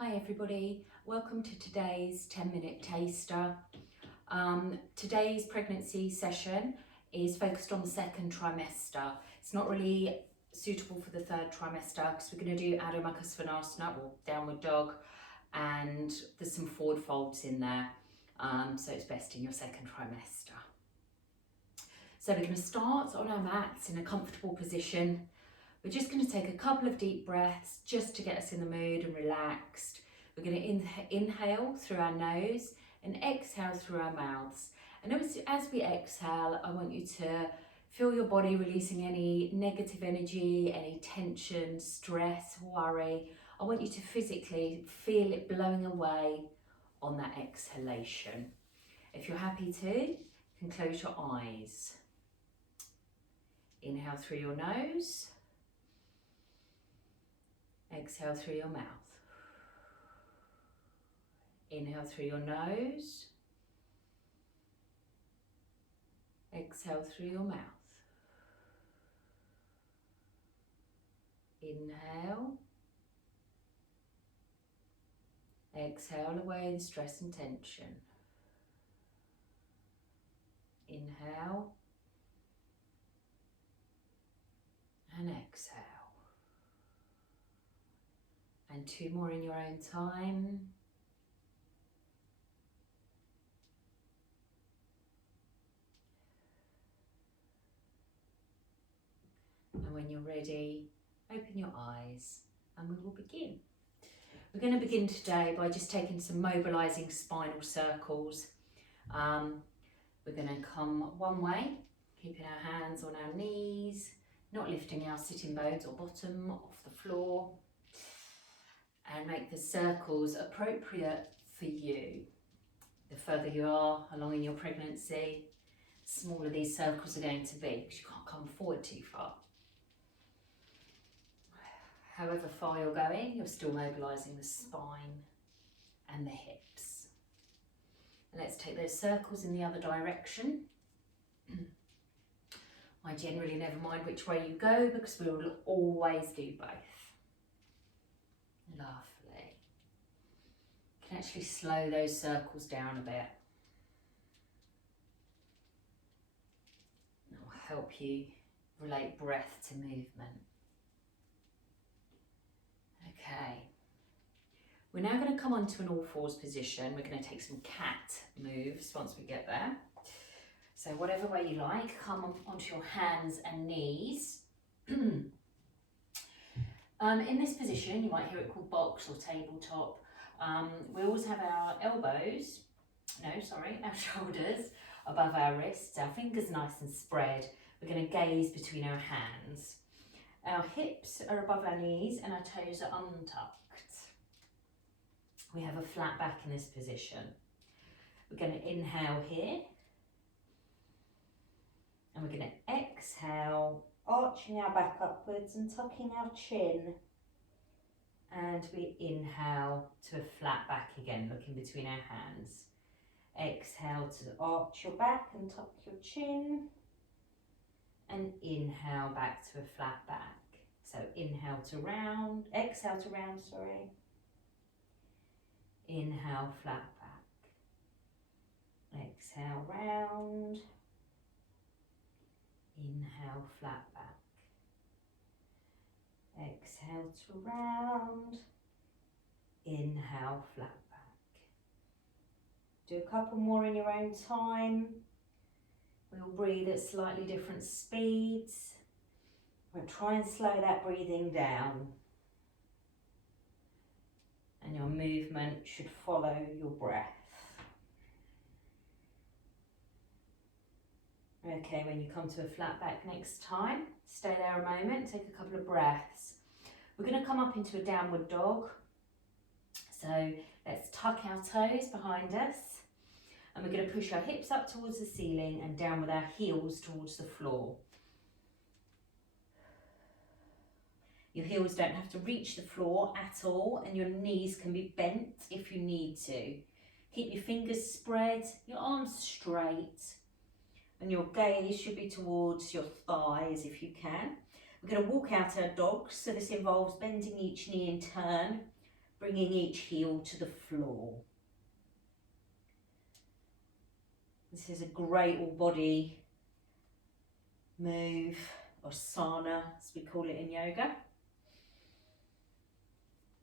Hi everybody, welcome to today's 10-minute taster. Today's pregnancy session is focused on the second trimester. It's not really suitable for the third trimester because we're going to do Adho Mukha Svanasana, or downward dog, and there's some forward folds in there, so it's best in your second trimester. So we're going to start on our mats in a comfortable position. We're just going to take a couple of deep breaths just to get us in the mood and relaxed. We're going to inhale through our nose and exhale through our mouths. And as we exhale, I want you to feel your body releasing any negative energy, any tension, stress, worry. I want you to physically feel it blowing away on that exhalation. If you're happy to, you can close your eyes. Inhale through your nose. Exhale through your mouth. Inhale through your nose. Exhale through your mouth. Inhale. Exhale away the stress and tension. Inhale. And exhale. And two more in your own time. And when you're ready, open your eyes and we will begin. We're going to begin today by just taking some mobilizing spinal circles. We're going to come one way, keeping our hands on our knees, not lifting our sitting bones or bottom off the floor. And make the circles appropriate for you. The further you are along in your pregnancy, the smaller these circles are going to be because you can't come forward too far. However far you're going, you're still mobilising the spine and the hips. And let's take those circles in the other direction. I generally never mind which way you go because we will always do both. Lovely. You can actually slow those circles down a bit. That will help you relate breath to movement. Okay. We're now going to come onto an all fours position. We're going to take some cat moves once we get there. So whatever way you like, come onto your hands and knees. In this position, you might hear it called box or tabletop. We always have our our shoulders above our wrists, our fingers nice and spread. We're going to gaze between our hands. Our hips are above our knees and our toes are untucked. We have a flat back in this position. We're going to inhale here. And we're going to exhale, arching our back upwards and tucking our chin. And we inhale to a flat back again, looking between our hands. Exhale to arch your back and tuck your chin. And inhale back to a flat back. So inhale to round, exhale to round, sorry. Inhale, flat back. Exhale, round. Inhale, flat back. Exhale to round. Inhale, flat back. Do a couple more in your own time. We'll breathe at slightly different speeds. We'll try and slow that breathing down. And your movement should follow your breath. Okay, when you come to a flat back next time, stay there a moment, take a couple of breaths. We're going to come up into a downward dog. So let's tuck our toes behind us. And we're going to push our hips up towards the ceiling and down with our heels towards the floor. Your heels don't have to reach the floor at all, and your knees can be bent if you need to. Keep your fingers spread, your arms straight. And your gaze should be towards your thighs if you can. We're going to walk out our dogs, so this involves bending each knee in turn, bringing each heel to the floor. This is a great all body move, or asana as we call it in yoga.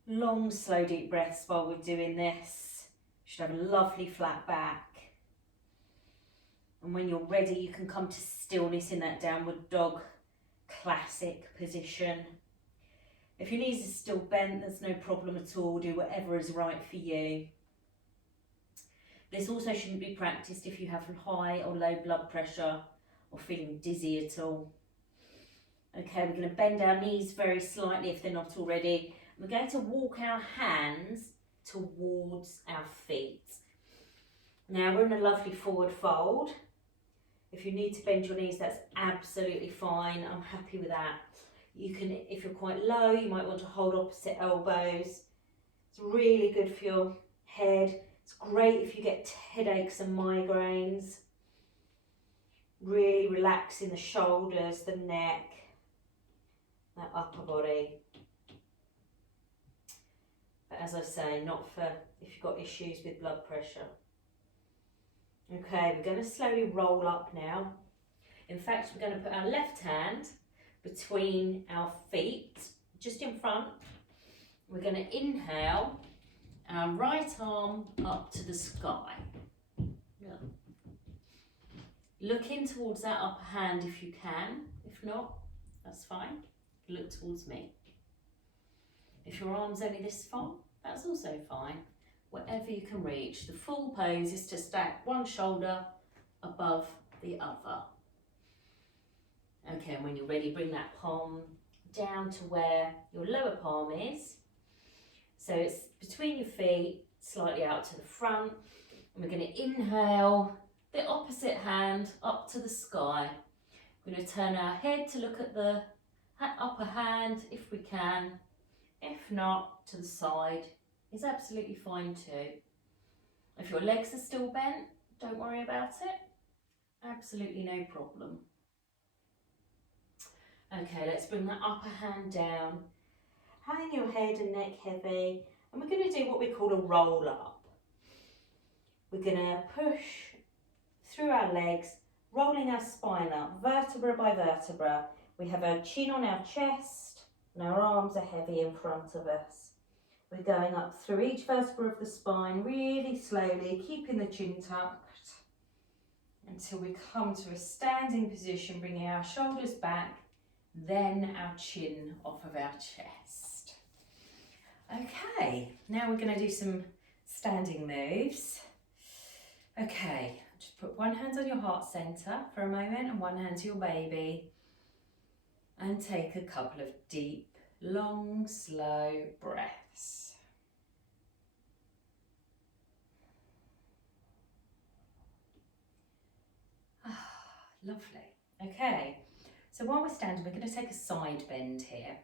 Long, slow, deep breaths while we're doing this. You should have a lovely flat back. And when you're ready, you can come to stillness in that downward dog classic position. If your knees are still bent, there's no problem at all. Do whatever is right for you. This also shouldn't be practiced if you have high or low blood pressure or feeling dizzy at all. Okay, we're going to bend our knees very slightly if they're not already. We're going to walk our hands towards our feet. Now we're in a lovely forward fold. If you need to bend your knees, that's absolutely fine. I'm happy with that. You can, if you're quite low, you might want to hold opposite elbows. It's really good for your head. It's great if you get headaches and migraines. Really relaxing the shoulders, the neck, that upper body. But as I say, not for if you've got issues with blood pressure. Okay, we're going to slowly roll up now. In fact, we're going to put our left hand between our feet, just in front. We're going to inhale our right arm up to the sky. Yeah. Look in towards that upper hand if you can. If not, that's fine. Look towards me. If your arm's only this far, that's also fine. Whatever you can reach. The full pose is to stack one shoulder above the other. Okay, and when you're ready, bring that palm down to where your lower palm is. So it's between your feet, slightly out to the front. And we're going to inhale the opposite hand up to the sky. We're going to turn our head to look at the upper hand if we can. If not, to the side is absolutely fine too. If your legs are still bent, don't worry about it. Absolutely no problem. Okay, let's bring that upper hand down. Hang your head and neck heavy. And we're going to do what we call a roll up. We're going to push through our legs, rolling our spine up, vertebra by vertebra. We have our chin on our chest and our arms are heavy in front of us. We're going up through each vertebra of the spine really slowly, keeping the chin tucked until we come to a standing position, bringing our shoulders back, then our chin off of our chest. Okay, now we're going to do some standing moves. Okay, just put one hand on your heart centre for a moment and one hand to your baby. And take a couple of deep, long, slow breaths. Lovely. Okay, so while we're standing, we're going to take a side bend here.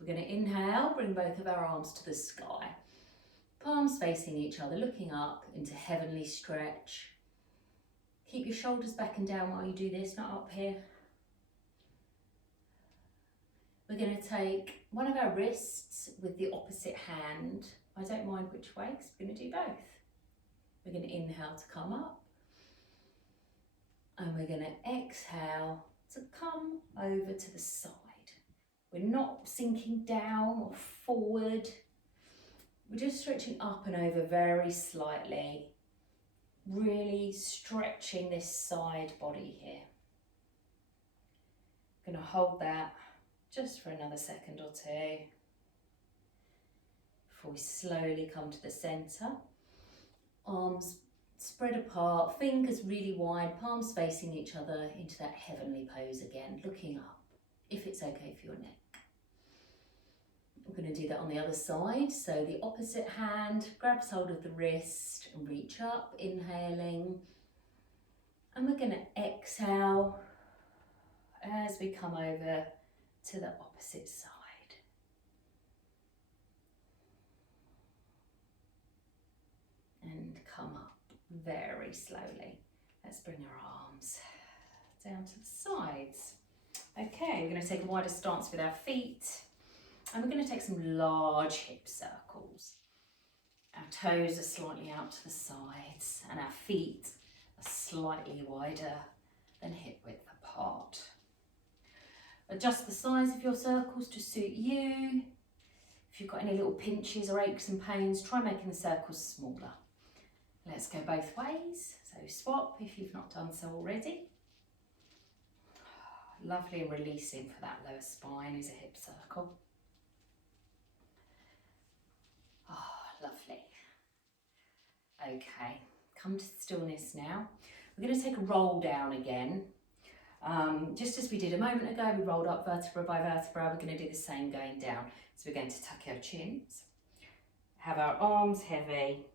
We're going to inhale, bring both of our arms to the sky. Palms facing each other, looking up into heavenly stretch. Keep your shoulders back and down while you do this, not up here. We're going to take one of our wrists with the opposite hand. I don't mind which way, because we're going to do both. We're going to inhale to come up. And we're going to exhale to come over to the side. We're not sinking down or forward. We're just stretching up and over very slightly. Really stretching this side body here. I'm going to hold that just for another second or two before we slowly come to the centre. Arms spread apart, fingers really wide, palms facing each other into that heavenly pose again, looking up, if it's okay for your neck. We're going to do that on the other side. So the opposite hand grabs hold of the wrist and reach up, inhaling. And we're going to exhale as we come over to the opposite side. And come up very slowly. Let's bring our arms down to the sides. Okay, we're going to take a wider stance with our feet. And we're going to take some large hip circles. Our toes are slightly out to the sides and our feet are slightly wider than hip width apart. Adjust the size of your circles to suit you. If you've got any little pinches or aches and pains, try making the circles smaller. Let's go both ways. So swap if you've not done so already. Lovely, and releasing for that lower spine is a hip circle. Lovely. Okay, come to stillness now. We're going to take a roll down again. Just as we did a moment ago, we rolled up vertebra by vertebra. We're going to do the same going down. So we're going to tuck our chins, have our arms heavy,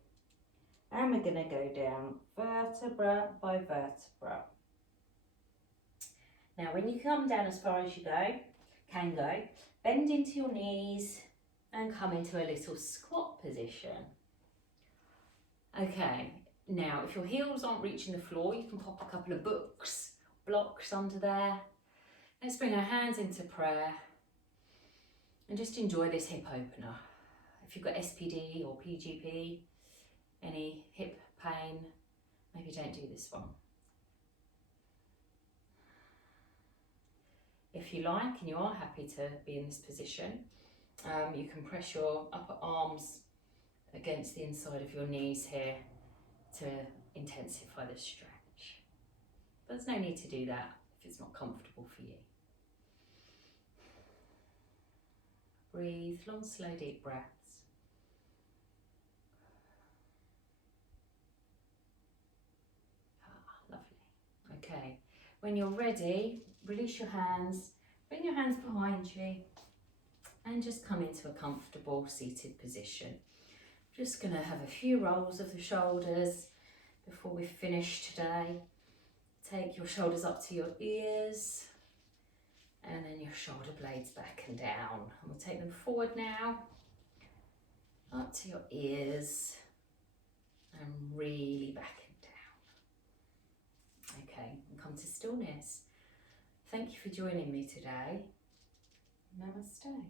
and we're going to go down vertebra by vertebra. Now when you come down as far as you can go, bend into your knees and come into a little squat position. Okay, now if your heels aren't reaching the floor, you can pop a couple of blocks under there. Let's bring our hands into prayer and just enjoy this hip opener. If you've got SPD or PGP, any hip pain, maybe don't do this one. If you like and you are happy to be in this position, you can press your upper arms against the inside of your knees here to intensify the stretch. There's no need to do that if it's not comfortable for you. Breathe, long, slow, deep breaths. Lovely. Okay, when you're ready, release your hands, bring your hands behind you and just come into a comfortable seated position. Just going to have a few rolls of the shoulders before we finish today. Take your shoulders up to your ears and then your shoulder blades back and down. And we'll take them forward now, up to your ears and really back and down. Okay, and come to stillness. Thank you for joining me today. Namaste.